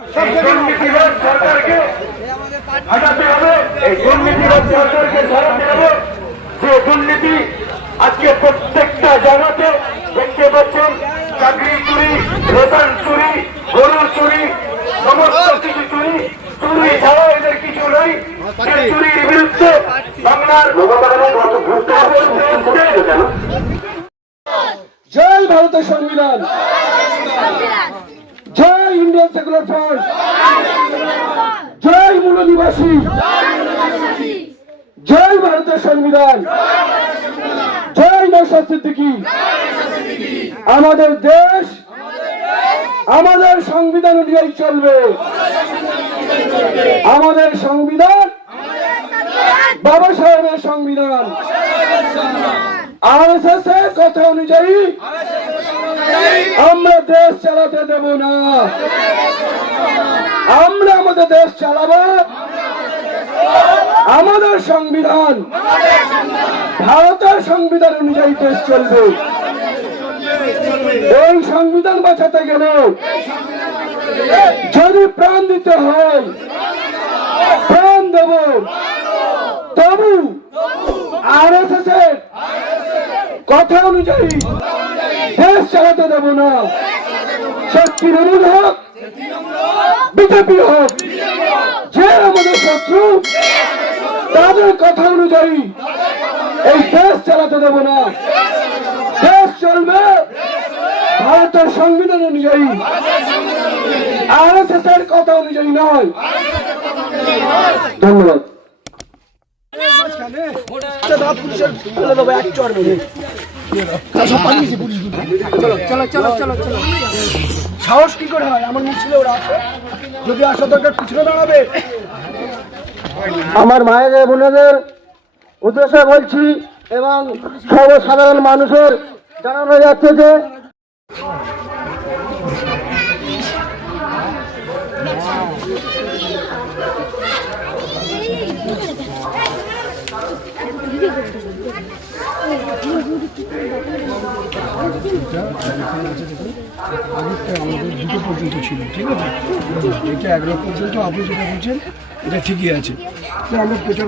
সরকারকে হটাতে হবে এই দুর্নীতিবাদ সরকারকে সরাতে হবে যে দুর্নীতি আজকে প্রত্যেকটা জায়গাতে দেখতে পাচ্ছেন চাকরি চুরি রেশন চুরি গরু চুরি সমস্ত কিছু চুরি চুরি ছাড়া এদের কিছু নেই চুরির বিরুদ্ধে বাংলার জয় ভারতের সংবিধান। সেকুলার ফ্রন্ট জয় মূল নিবাসী জয় ভারতের সংবিধান জয় সিদ্দিকী আমাদের দেশ আমাদের সংবিধান অনুযায়ী চলবে। আমাদের সংবিধান বাবা সাহেবের সংবিধান। আর এস এর কথা অনুযায়ী আমরা দেশ চালাতে দেব না। দেশ চালাবো। আমাদের সংবিধান ভারতের সংবিধান অনুযায়ী দেশ চলবে। এই সংবিধান বাঁচাতে গেলে যদি প্রাণ দিতে হয়, প্রাণ দেব, তবু আর এস এর কথা অনুযায়ী দেশ চালাতে দেব না। সে তৃণমূল হোক, বিজেপি হোক শত্রু তাদের কথা অনুযায়ী এই দেশ চালাতে দেব না। দেশ চলবে ভারতের সংবিধান অনুযায়ী। আর এস এর কথা অনুযায়ী নয়। ধন্যবাদ। সাহস কি করে হয়? আমার মিছিলে ওরা আসে যদি আসা দরকার পিছনে দাঁড়াবে আমার মায়েদের বোনেদের উদ্দেশ্যে বলছি এবং সর্বসাধারণ মানুষের জানানো যাচ্ছে যে আমাদের পর্যন্ত ছিল, ঠিক আছে? এটা এগারো পর্যন্ত আপনি যেটা বলছেন, এটা ঠিকই আছে। আমরা প্রচার